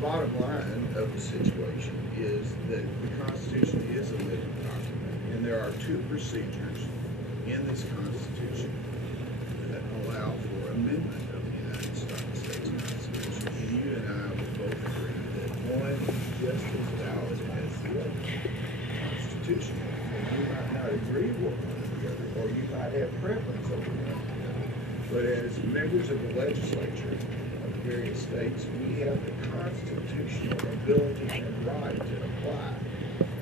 bottom line of the situation is that the Constitution is a living document, and there are two procedures in this Constitution that allow for amendment of the United States Constitution. And you and I would both agree that one is just as valid as the other. Constitution. And you might not agree with one or the other, or you might have preference over one or the other. But as members of the legislature of the various states, we have the constitutional ability and right to apply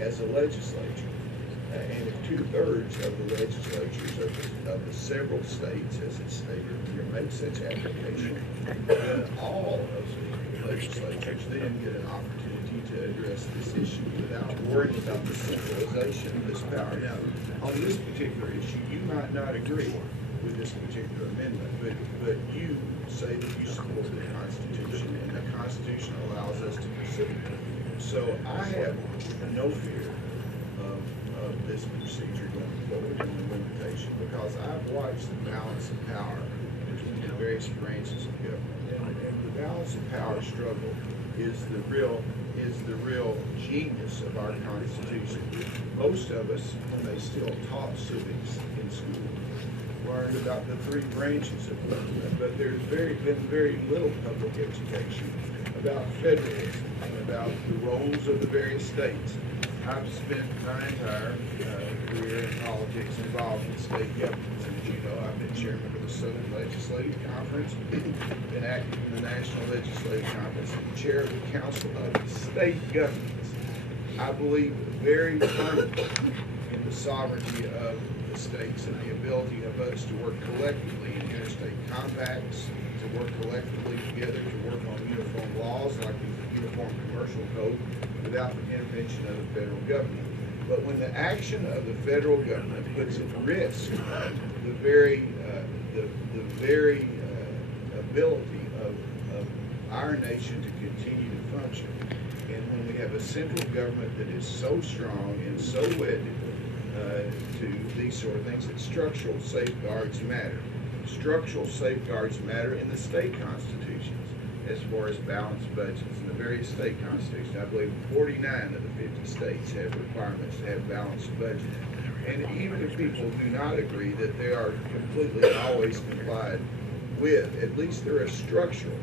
as a legislature. And if 2/3 of the legislatures of the several states, as it's stated here, make such application, then all of the legislatures then get an opportunity to address this issue without worrying about the centralization of this power. Now, on this particular issue, you might not agree with this particular amendment, but you say that you support the Constitution, and the Constitution allows us to proceed. So I have no fear of this procedure going forward and the limitation, because I've watched the balance of power between the various branches of government, and the balance of power struggle is the real genius of our Constitution. Most of us, when they still taught civics in school, learned about the three branches of government, but there's been very little public education about federalism and about the roles of the various states. I've spent my entire career in politics involved in state governments, and as you know, I've been chairman of the Southern Legislative Conference, been active in the National Legislative Conference, and chair of the Council of State Governments. I believe very firmly in the sovereignty of the states and the ability of us to work collectively in interstate compacts, to work collectively together, to work on uniform laws like the Uniform Commercial Code without the intervention of the federal government. But when the action of the federal government puts at risk the very ability of our nation to continue to function, and when we have a central government that is so strong and so wedded to these sort of things, that structural safeguards matter. Structural safeguards matter in the state constitutions as far as balanced budgets. In the various state constitutions, I believe 49 of the 50 states have requirements to have balanced budgets. And even if people do not agree that they are completely and always complied with, at least they're a structural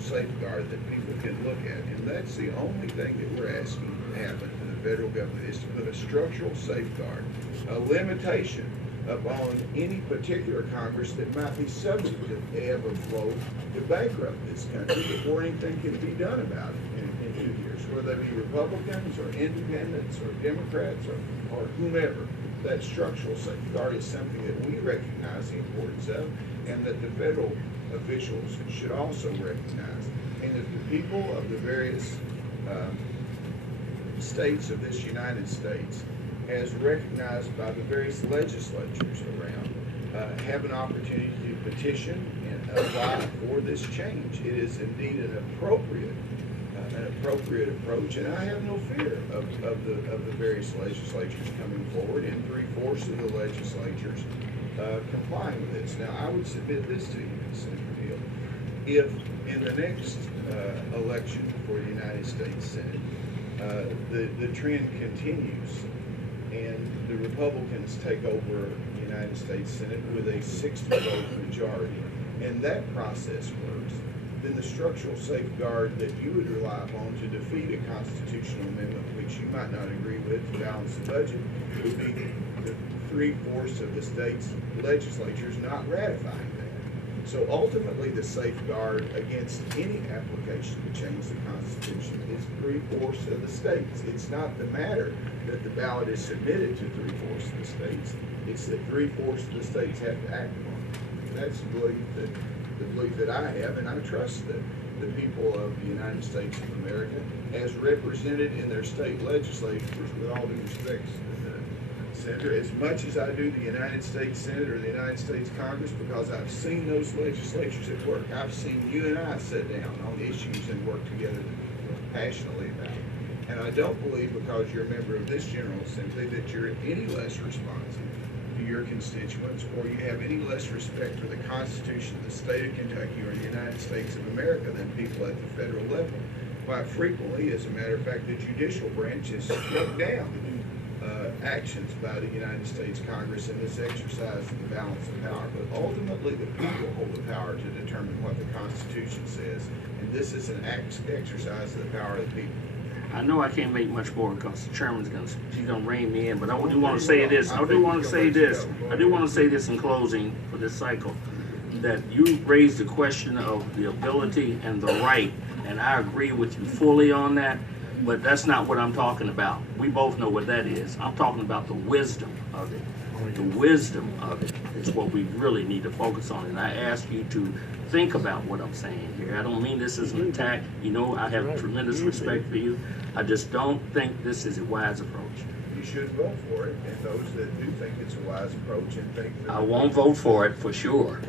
safeguard that people can look at. And that's the only thing that we're asking to happen to the federal government, is to put a structural safeguard, a limitation upon any particular Congress that might be subject to ebb or flow to bankrupt this country before anything can be done about it in 2 years, whether they be Republicans or independents or Democrats or whomever. That structural safeguard is something that we recognize the importance of, and that the federal officials should also recognize. And if the people of the various states of this United States, as recognized by the various legislatures around, have an opportunity to petition and apply for this change, it is indeed an appropriate approach, and I have no fear of the various legislatures coming forward and 3/4 of the legislatures complying with this. Now, I would submit this to you, Senator Neal. If in the next election for the United States Senate, the trend continues and the Republicans take over the United States Senate with a 60-vote majority, and that process works, then the structural safeguard that you would rely upon to defeat a constitutional amendment which you might not agree with to balance the budget would be the 3/4 of the state's legislatures not ratifying that. So ultimately, the safeguard against any application to change the Constitution is 3/4 of the states. It's not the matter that the ballot is submitted to 3/4 of the states. It's that 3/4 of the states have to act upon it. And that's the belief that I have, and I trust that the people of the United States of America, as represented in their state legislatures, with all due respect, Senator, as much as I do the United States Senate or the United States Congress, because I've seen those legislatures at work. I've seen you and I sit down on issues and work together passionately about it. And I don't believe, because you're a member of this General Assembly, that you're any less responsive to your constituents, or you have any less respect for the Constitution of the state of Kentucky or the United States of America than people at the federal level. quite frequently, as a matter of fact, the judicial branch has struck down actions by the United States Congress in this exercise of the balance of power. But ultimately, the people hold the power to determine what the Constitution says, and this is an exercise of the power of the people. I know I can't make much more because the chairman's gonna rein me in, but I do want to say this. I do want to say this in closing for this cycle, that you raised the question of the ability and the right, and I agree with you fully on that. But that's not what I'm talking about. We both know what that is. I'm talking about the wisdom of it. The wisdom of it is what we really need to focus on. And I ask you to think about what I'm saying here. I don't mean this as an attack. You know, I have tremendous respect for you. I just don't think this is a wise approach. You should vote for it, and those that do think it's a wise approach and think that... I won't vote for it for sure.